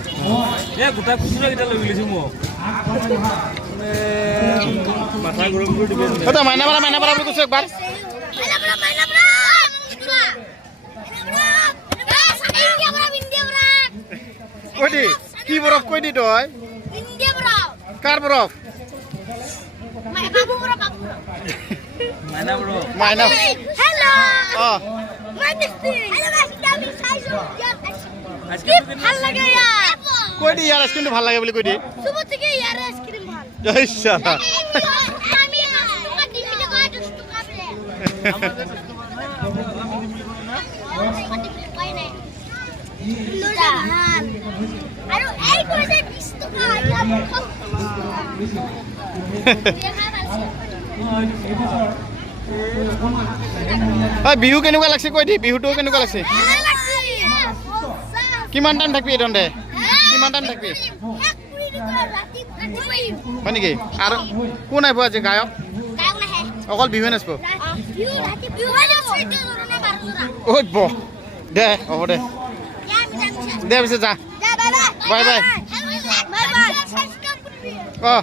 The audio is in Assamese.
এ গোটা খুচৰা কিটা লৈ গৈছো মোক মাথা গৰম কৰি দিবে এটা মাইনা পাৰা বুলি কৈছো একবাৰ কৈ দি কি বৰফ কৈ দি তই কাৰ বৰফ মাইনা Hello. O My name is ভাল লাগে ইয়াৰ কৈ দি ইয়াৰ আইচক্ৰীমটো ভাল লাগে বুলি কৈ দি সুবহ থেকে ইয়াৰ আইসক্রিম ভাল জয়ছা আমি টকা দিলে কয় 10 টাকা বলে কয় নাই লোলা ভাল আৰু এই কইছে 20 টাকা ইয়াৰ ঐ বিহু কেনেকুৱা লাগছে কৈ দি বিহুটো কেনেকুৱা লাগছে কিমান টাইম থাকবি এদন্তে কিমান টাইম থাকবি হয় নেকি আৰু কোন আহিব আজি গায়ক অকল বিহু নাচিব ঐ ব দে হ'ব দে দে পিছে যা বাই বাই অ